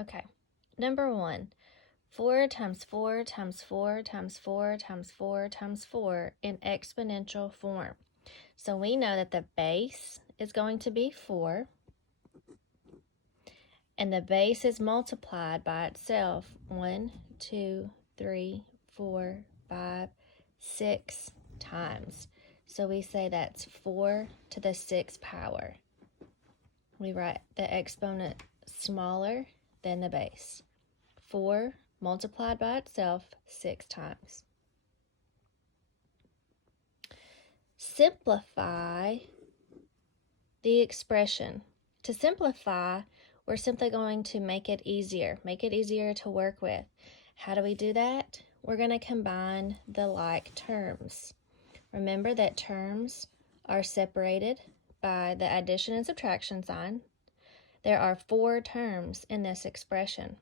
Okay, number 1, 4 times 4 times 4 times 4 times 4 times 4 in exponential form. So we know that the base is going to be 4, and the base is multiplied by itself 1, 2, 3, 4, 5, 6 times. So we say that's 4 to the 6th power. We write the exponent smaller than the base. 4 multiplied by itself 6 times. Simplify the expression. To simplify, we're simply going to make it easier to work with. How do we do that? We're going to combine the like terms. Remember that terms are separated by the addition and subtraction sign. There are 4 terms in this expression.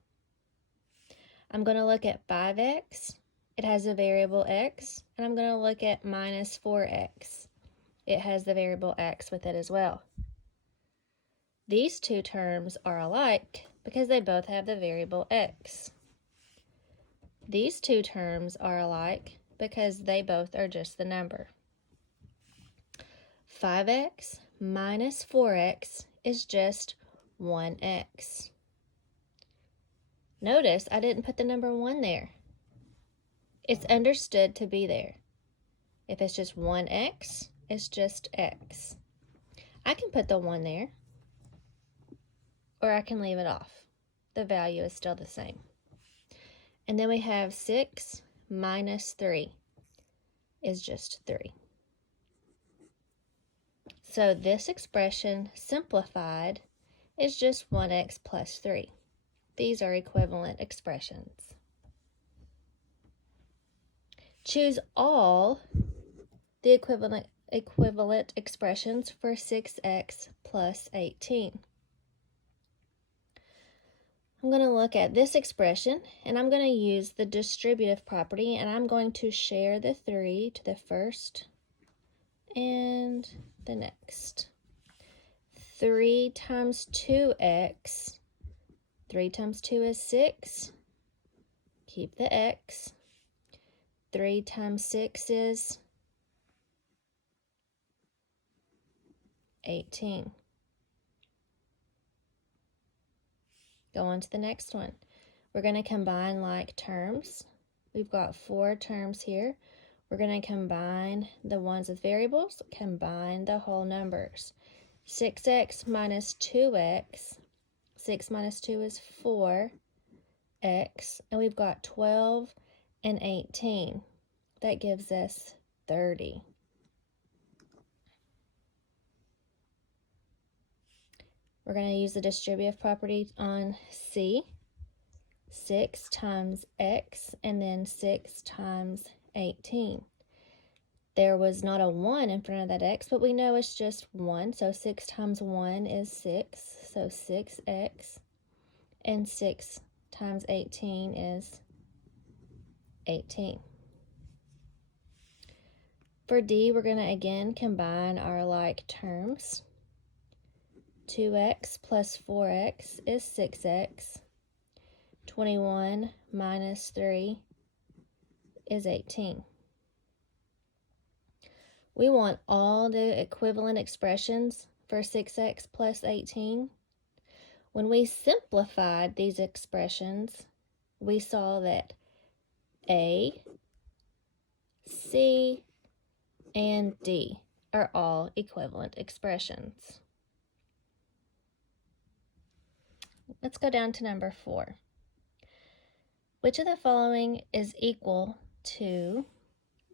I'm going to look at 5x. It has a variable x. And I'm going to look at minus 4x. It has the variable x with it as well. These 2 terms are alike because they both have the variable x. These 2 terms are alike because they both are just the number. 5x minus 4x is just 1x. Notice I didn't put the number 1 there. It's understood to be there. If it's just 1x, it's just x. I can put the 1 there, or I can leave it off. The value is still the same. And then we have 6 minus 3 is just 3. So this expression, simplified, is just 1x plus 3. These are equivalent expressions. Choose all the equivalent expressions for 6x plus 18. I'm going to look at this expression, and I'm going to use the distributive property, and I'm going to share the 3 to the first and the next. 3 times 2x, 3 times 2 is 6, keep the x. 3 times 6 is 18. Go on to the next one. We're going to combine like terms. We've got 4 terms here. We're going to combine the ones with variables, combine the whole numbers. 6x minus 2x, 6 minus 2 is 4x, and we've got 12 and 18. That gives us 30. We're going to use the distributive property on C. 6 times x and then 6 times 18. There was not a 1 in front of that x, but we know it's just 1. So 6 times 1 is 6. So 6x. And 6 times 18 is 18. For D, we're going to again combine our like terms. 2x plus 4x is 6x. 21 minus 3 is 18. We want all the equivalent expressions for 6x plus 18. When we simplified these expressions, we saw that A, C, and D are all equivalent expressions. Let's go down to number 4. Which of the following is equal to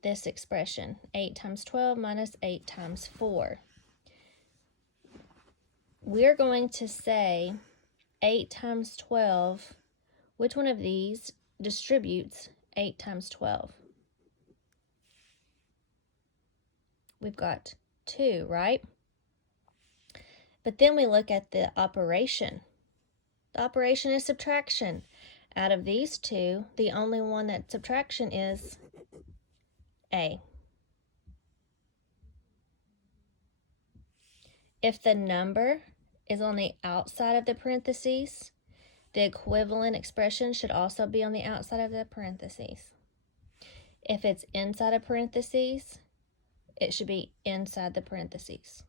this expression? 8 times 12 minus 8 times 4. We're going to say 8 times 12. Which one of these distributes 8 times 12? We've got 2, right? But then we look at the operation. The operation is subtraction. Out of these 2, the only one that subtraction is A. If the number is on the outside of the parentheses, The equivalent expression should also be on the outside of the parentheses. If it's inside a parentheses, it should be inside the parentheses.